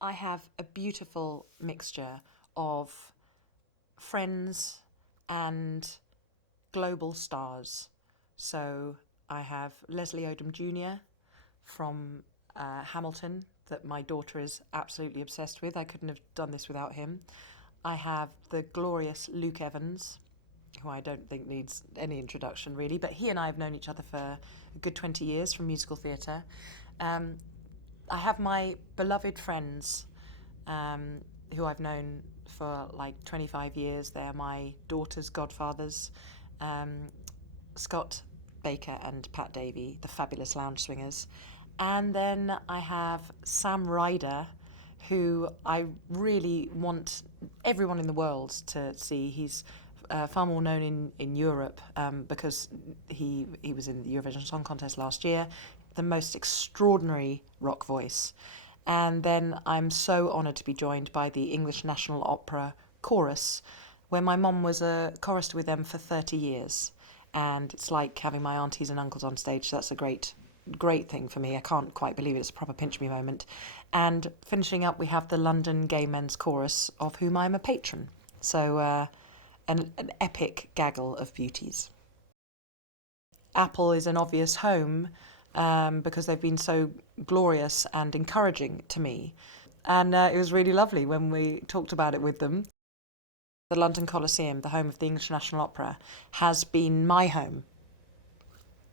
I have a beautiful mixture of friends and global stars. So I have Leslie Odom Jr. from Hamilton, that my daughter is absolutely obsessed with. I couldn't have done this without him. I have the glorious Luke Evans, who I don't think needs any introduction really, but he and I have known each other for a good 20 years from musical theatre. Um, I have my beloved friends who I've known for like 25 years. They're my daughter's godfathers, Scott Baker and Pat Davey, the fabulous lounge swingers. And then I have Sam Ryder, who I really want everyone in the world to see. He's far more known in Europe because he was in the Eurovision Song Contest last year. The most extraordinary rock voice. And then I'm so honoured to be joined by the English National Opera Chorus, where my mum was a chorister with them for 30 years. And it's like having my aunties and uncles on stage. So that's a great thing for me. I can't quite believe it. It's a proper pinch me moment. And finishing up, we have the London Gay Men's Chorus, of whom I'm a patron. So an epic gaggle of beauties. Apple is an obvious home because they've been so glorious and encouraging to me. And it was really lovely when we talked about it with them. The London Coliseum, the home of the English National Opera, has been my home,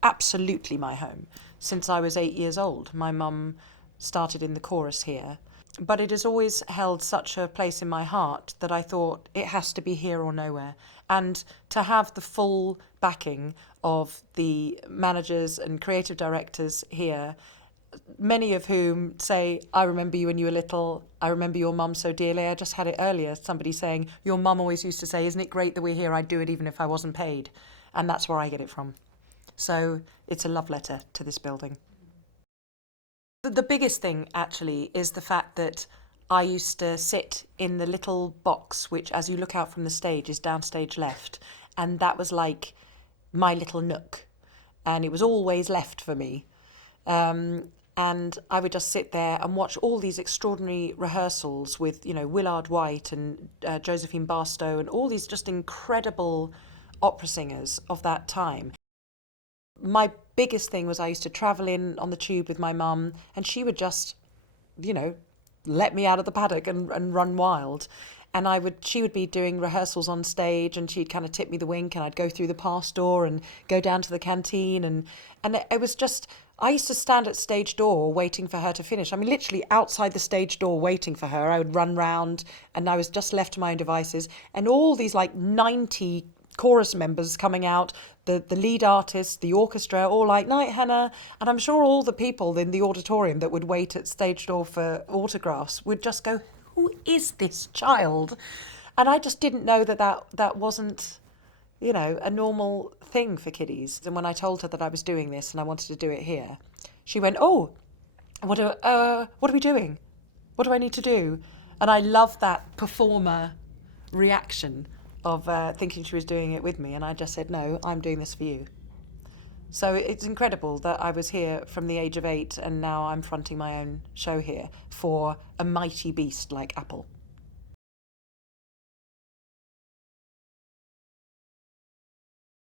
absolutely my home, since I was 8 years old. My mum started in the chorus here. But it has always held such a place in my heart that I thought it has to be here or nowhere. And to have the full backing of the managers and creative directors here, many of whom say, I remember you when you were little, I remember your mum so dearly. I just had it earlier, somebody saying, your mum always used to say, isn't it great that we're here? I'd do it even if I wasn't paid. And that's where I get it from. So it's a love letter to this building. The biggest thing, actually, is the fact that I used to sit in the little box, which, as you look out from the stage, is downstage left. And that was like my little nook. And it was always left for me. And I would just sit there and watch all these extraordinary rehearsals with, Willard White and Josephine Barstow and all these just incredible opera singers of that time. My biggest thing was I used to travel in on the tube with my mum, and she would just, let me out of the paddock and run wild. And she would be doing rehearsals on stage, and she'd kind of tip me the wink, and I'd go through the pass door and go down to the canteen. And it was just, I used to stand at stage door waiting for her to finish. I mean, literally outside the stage door waiting for her. I would run round, and I was just left to my own devices. And all these like 90 chorus members coming out, the lead artist, the orchestra, all like, night, Hannah. And I'm sure all the people in the auditorium that would wait at stage door for autographs would just go, who is this child? And I just didn't know that wasn't, a normal thing for kiddies. And when I told her that I was doing this and I wanted to do it here, she went, oh, what are we doing? What do I need to do? And I love that performer reaction of thinking she was doing it with me, and I just said, no, I'm doing this for you. So it's incredible that I was here from the age of 8 and now I'm fronting my own show here for a mighty beast like Apple.